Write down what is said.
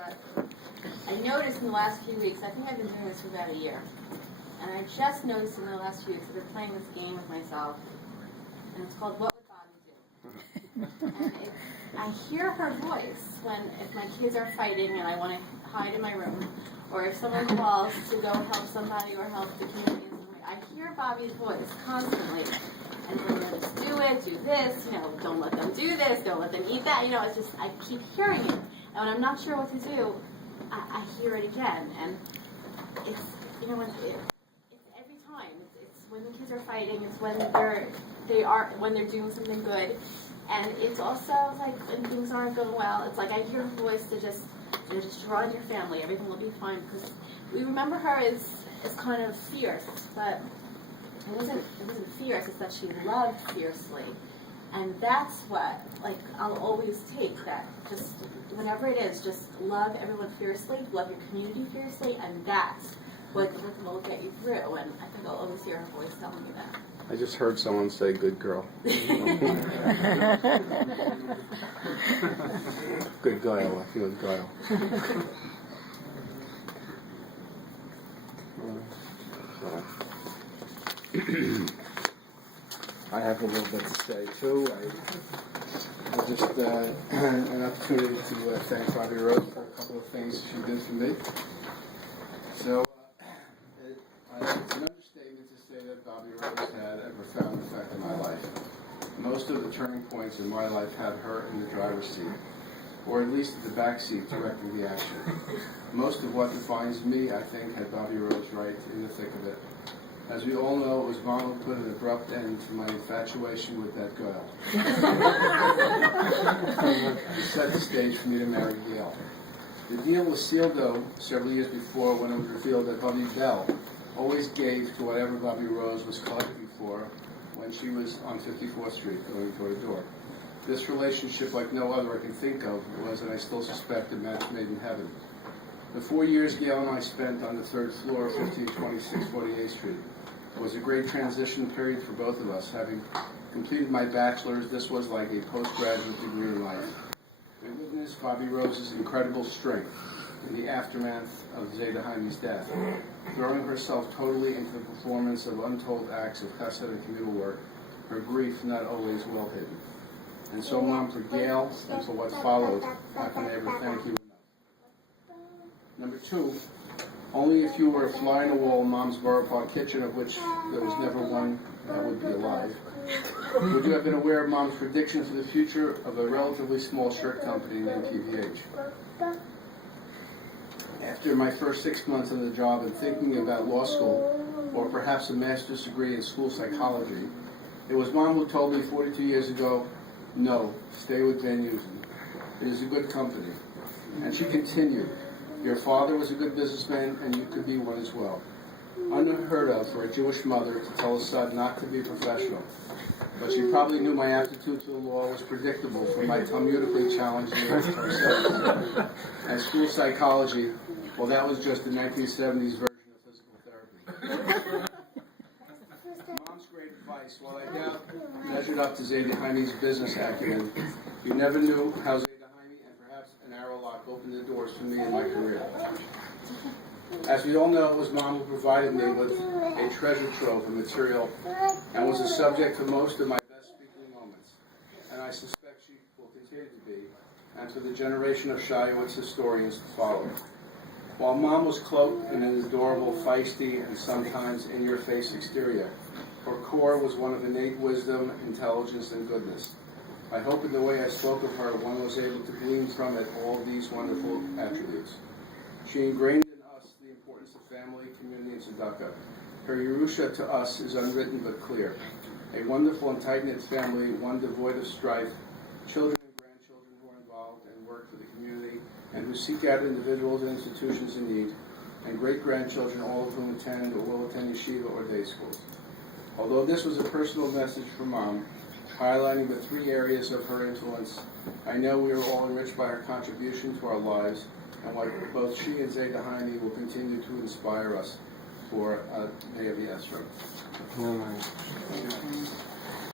but I noticed in the last few weeks, I think I've been doing this for about a year, and I just noticed in the last few weeks I've been playing this game with myself, and it's called What Would Babbi Do? And I hear her voice if my kids are fighting and I want to hide in my room, or if someone calls to go help somebody or help the community in some way. I hear Babbi's voice constantly. And we're going to do this, don't let them do this, don't let them eat that, it's just, I keep hearing it. And when I'm not sure what to do, I hear it again. And it's, it's every time. It's when the kids are fighting, it's when when they're doing something good. And it's also like when things aren't going well, it's like I hear her voice to just draw in your family, everything will be fine. Because we remember her as kind of fierce, but it wasn't fierce, it's that she loved fiercely. And that's what, I'll always take that. Just, whatever it is, just love everyone fiercely, love your community fiercely, and that's what will get you through. And I think I'll always hear her voice telling me that. I just heard someone say, good girl. Good guile, I feel guile. I have a little bit to say too. I just an opportunity to thank Babbi Rose for a couple of things she did for me. So it's an understatement to say that Babbi Rose had a profound effect on my life. Most of the turning points in my life had her in the driver's seat, or at least in the back seat directing the action. Most of what defines me, I think, had Babbi Rose right in the thick of it. As we all know, it was Mom who put an abrupt end to my infatuation with that girl. It set the stage for me to marry Gail. The deal was sealed, though, several years before, when it was revealed that Babbi Bell always gave to whatever Babbi Rose was collecting for when she was on 54th Street going door to door. This relationship, like no other I can think of, was, and I still suspect, a match made in heaven. The 4 years Gail and I spent on the third floor of 1526 48th Street was a great transition period for both of us. Having completed my bachelor's, this was like a postgraduate degree in life. We witnessed Babbi Rose's incredible strength in the aftermath of Zeta Jaime's death, throwing herself totally into the performance of untold acts of chesed and communal work, her grief not always well hidden. And so, Mom, for Gail and for what followed, how can I ever thank you enough? Number two, only if you were a fly on the wall in Mom's Borough Park kitchen, of which there was never one that would be alive, would you have been aware of Mom's prediction for the future of a relatively small shirt company named PVH. After my first 6 months on the job and thinking about law school, or perhaps a master's degree in school psychology, it was Mom who told me 42 years ago, no, stay with Van Usen. It is a good company. And she continued, your father was a good businessman, and you could be one as well. Unheard of for a Jewish mother to tell a son not to be a professional. But she probably knew my aptitude to the law was predictable from my Talmudically challenged years in her 70s. And school psychology, well, that was just the 1970s version of physical therapy. Mom's great advice, while I doubt measured up to Zeta Jaime's business acumen, you never knew how Zeta Jaime and perhaps an arrow lock opened the doors for me in my career. As we all know, it was Mom who provided me with a treasure trove of material and was the subject of most of my best speaking moments. And I suspect she will continue to be, and for the generation of Shiawitz historians to follow. While Mom was cloaked in an adorable, feisty, and sometimes in-your-face exterior, her core was one of innate wisdom, intelligence, and goodness. I hope in the way I spoke of her, one was able to glean from it all these wonderful attributes. She ingrained in us the importance of family, community, and tzedakah. Her Yerusha to us is unwritten but clear. A wonderful and tight-knit family, one devoid of strife, children and grandchildren who are involved and work for the community, and who seek out individuals and institutions in need, and great-grandchildren, all of whom attend or will attend yeshiva or day schools. Although this was a personal message from Mom, highlighting the three areas of her influence, I know we are all enriched by her contribution to our lives, and what both she and Zeta Jaime will continue to inspire us for Day of the Esrog.